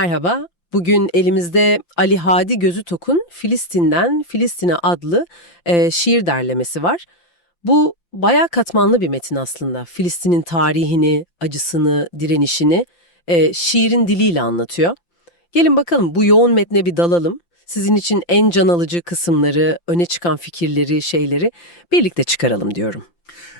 Merhaba. Bugün elimizde Ali Hadi Gözütok'un Filistin'den Filistin'e adlı şiir derlemesi var. Bu bayağı katmanlı bir metin aslında. Filistin'in tarihini, acısını, direnişini şiirin diliyle anlatıyor. Gelin bakalım bu yoğun metne bir dalalım. Sizin için en can alıcı kısımları, öne çıkan fikirleri, şeyleri birlikte çıkaralım diyorum.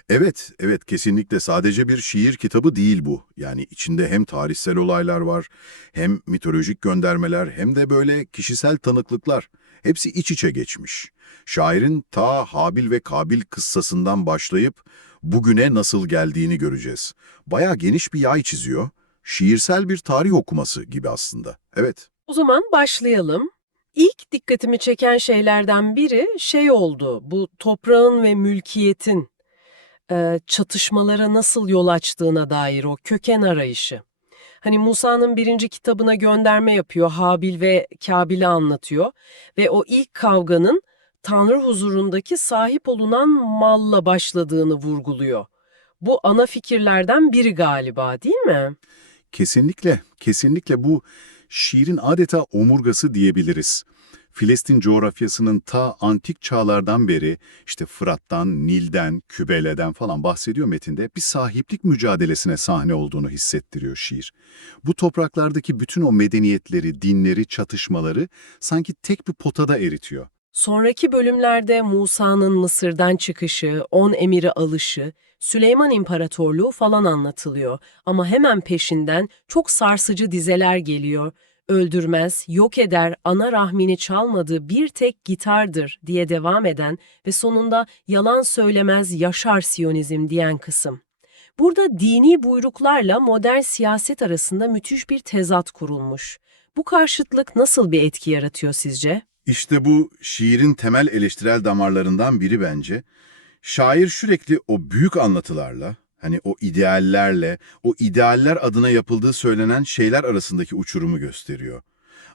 Evet, evet kesinlikle sadece bir şiir kitabı değil bu. Yani içinde hem tarihsel olaylar var, hem mitolojik göndermeler, hem de böyle kişisel tanıklıklar. Hepsi iç içe geçmiş. Şairin ta Habil ve Kabil kıssasından başlayıp bugüne nasıl geldiğini göreceğiz. Bayağı geniş bir yay çiziyor. Şiirsel bir tarih okuması gibi aslında. Evet. O zaman başlayalım. İlk dikkatimi çeken şeylerden biri şey oldu. Bu toprağın ve mülkiyetin çatışmalara nasıl yol açtığına dair o köken arayışı. Hani Musa'nın birinci kitabına gönderme yapıyor, Habil ve Kabil'i anlatıyor ve o ilk kavganın Tanrı huzurundaki sahip olunan malla başladığını vurguluyor. Bu ana fikirlerden biri galiba, değil mi? Kesinlikle, kesinlikle bu şiirin adeta omurgası diyebiliriz. Filistin coğrafyasının ta antik çağlardan beri işte Fırat'tan, Nil'den, Kübele'den falan bahsediyor metinde bir sahiplik mücadelesine sahne olduğunu hissettiriyor şiir. Bu topraklardaki bütün o medeniyetleri, dinleri, çatışmaları sanki tek bir potada eritiyor. Sonraki bölümlerde Musa'nın Mısır'dan çıkışı, 10 emiri alışı, Süleyman İmparatorluğu falan anlatılıyor. Ama hemen peşinden çok sarsıcı dizeler geliyor. Öldürmez, yok eder, ana rahmini çalmadığı bir tek gitardır diye devam eden ve sonunda yalan söylemez yaşar Siyonizm diyen kısım. Burada dini buyruklarla modern siyaset arasında müthiş bir tezat kurulmuş. Bu karşıtlık nasıl bir etki yaratıyor sizce? İşte bu şiirin temel eleştirel damarlarından biri bence. Şair sürekli o büyük anlatılarla, hani o ideallerle, o idealler adına yapıldığı söylenen şeyler arasındaki uçurumu gösteriyor.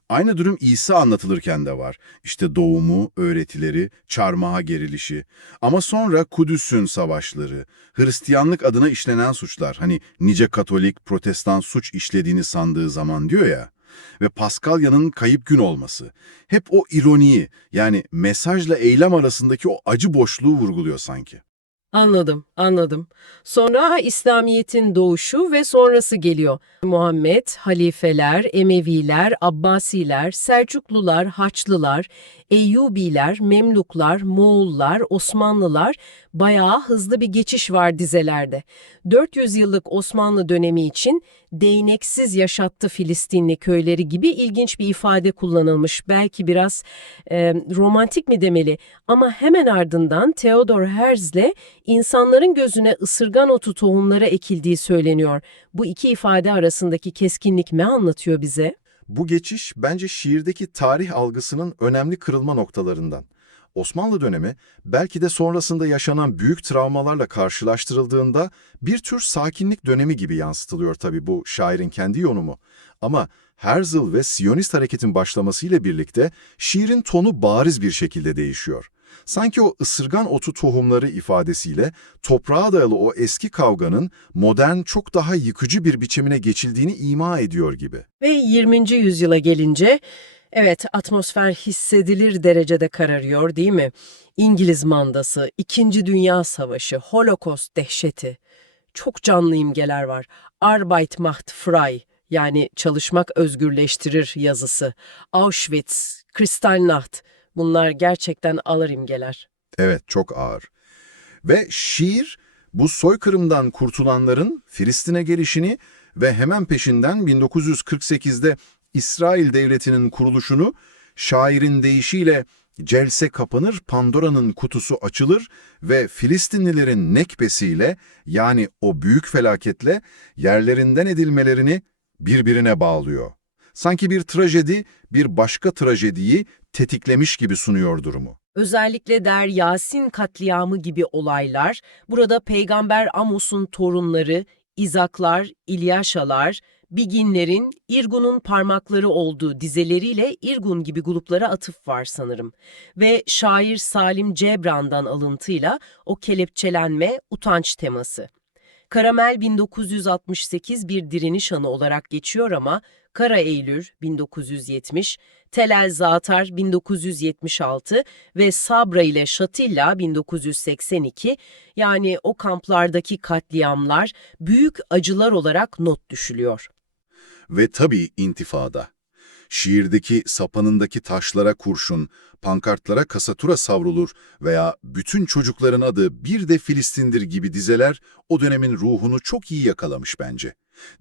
Aynı durum İsa anlatılırken de var. İşte doğumu, öğretileri, çarmıha gerilişi. Ama sonra Kudüs'ün savaşları, Hristiyanlık adına işlenen suçlar, hani nice Katolik, Protestan suç işlediğini sandığı zaman diyor ya. Ve Paskalya'nın kayıp gün olması. Hep o ironiyi, yani mesajla eylem arasındaki o acı boşluğu vurguluyor sanki. Anladım, anladım. Sonra İslamiyet'in doğuşu ve sonrası geliyor. Muhammed, halifeler, Emeviler, Abbasiler, Selçuklular, Haçlılar, Eyyubiler, Memluklar, Moğollar, Osmanlılar bayağı hızlı bir geçiş var dizelerde. 400 yıllık Osmanlı dönemi için değneksiz yaşattı Filistinli köyleri gibi ilginç bir ifade kullanılmış. Belki biraz romantik mi demeli ama hemen ardından Theodor Herzl'le İnsanların gözüne ısırgan otu tohumları ekildiği söyleniyor. Bu iki ifade arasındaki keskinlik ne anlatıyor bize? Bu geçiş bence şiirdeki tarih algısının önemli kırılma noktalarından. Osmanlı dönemi belki de sonrasında yaşanan büyük travmalarla karşılaştırıldığında bir tür sakinlik dönemi gibi yansıtılıyor tabii bu şairin kendi yorumu. Ama Herzl ve Siyonist hareketin başlamasıyla birlikte şiirin tonu bariz bir şekilde değişiyor. Sanki o ısırgan otu tohumları ifadesiyle toprağa dayalı o eski kavganın modern çok daha yıkıcı bir biçimine geçildiğini ima ediyor gibi. Ve 20. yüzyıla gelince, evet atmosfer hissedilir derecede kararıyor değil mi? İngiliz mandası, İkinci Dünya Savaşı, Holocaust dehşeti. Çok canlı imgeler var. Arbeit macht frei, yani çalışmak özgürleştirir yazısı. Auschwitz, Kristallnacht, bunlar gerçekten ağır imgeler. Evet, çok ağır. Ve şiir bu soykırımdan kurtulanların Filistin'e gelişini ve hemen peşinden 1948'de İsrail Devleti'nin kuruluşunu şairin deyişiyle celse kapanır, Pandora'nın kutusu açılır ve Filistinlilerin nekbesiyle yani o büyük felaketle yerlerinden edilmelerini birbirine bağlıyor. Sanki bir trajedi bir başka trajediyi tetiklemiş gibi sunuyor durumu. Özellikle Der Yasin katliamı gibi olaylar, burada Peygamber Amos'un torunları, İzaklar, İlyaşalar, Biginlerin, İrgun'un parmakları olduğu dizeleriyle İrgun gibi gruplara atıf var sanırım. Ve şair Salim Cebran'dan alıntıyla o kelepçelenme, utanç teması. Karamel 1968 bir direniş anı olarak geçiyor ama Kara Eylül 1970, Tel El Zatar 1976 ve Sabra ile Şatilla 1982, yani o kamplardaki katliamlar büyük acılar olarak not düşülüyor. Ve tabii intifada. Şiirdeki sapanındaki taşlara kurşun, pankartlara kasatura savrulur veya bütün çocukların adı bir de Filistin'dir gibi dizeler o dönemin ruhunu çok iyi yakalamış bence.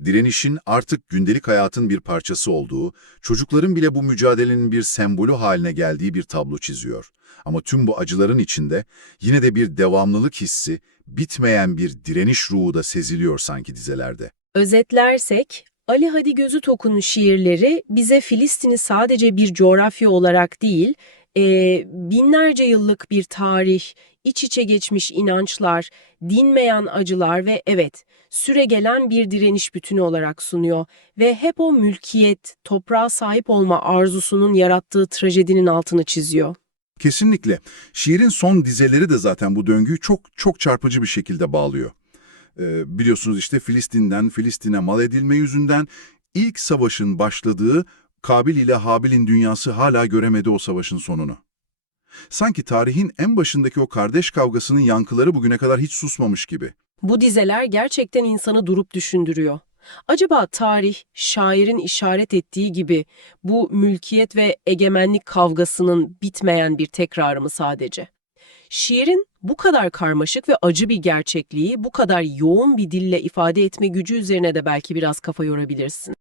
Direnişin artık gündelik hayatın bir parçası olduğu, çocukların bile bu mücadelenin bir sembolü haline geldiği bir tablo çiziyor. Ama tüm bu acıların içinde yine de bir devamlılık hissi, bitmeyen bir direniş ruhu da seziliyor sanki dizelerde. Özetlersek, Ali Hadi Gözütok'un şiirleri bize Filistin'i sadece bir coğrafya olarak değil, binlerce yıllık bir tarih, iç içe geçmiş inançlar, dinmeyen acılar ve evet, süregelen bir direniş bütünü olarak sunuyor ve hep o mülkiyet, toprağa sahip olma arzusunun yarattığı trajedinin altını çiziyor. Kesinlikle. Şiirin son dizeleri de zaten bu döngüyü çok çarpıcı bir şekilde bağlıyor. Biliyorsunuz işte Filistin'e mal edilme yüzünden ilk savaşın başladığı Kabil ile Habil'in dünyası hala göremedi o savaşın sonunu. Sanki tarihin en başındaki o kardeş kavgasının yankıları bugüne kadar hiç susmamış gibi. Bu dizeler gerçekten insanı durup düşündürüyor. Acaba tarih, şairin işaret ettiği gibi bu mülkiyet ve egemenlik kavgasının bitmeyen bir tekrarı mı sadece? Şiirin bu kadar karmaşık ve acı bir gerçekliği, bu kadar yoğun bir dille ifade etme gücü üzerine de belki biraz kafa yorabilirsin.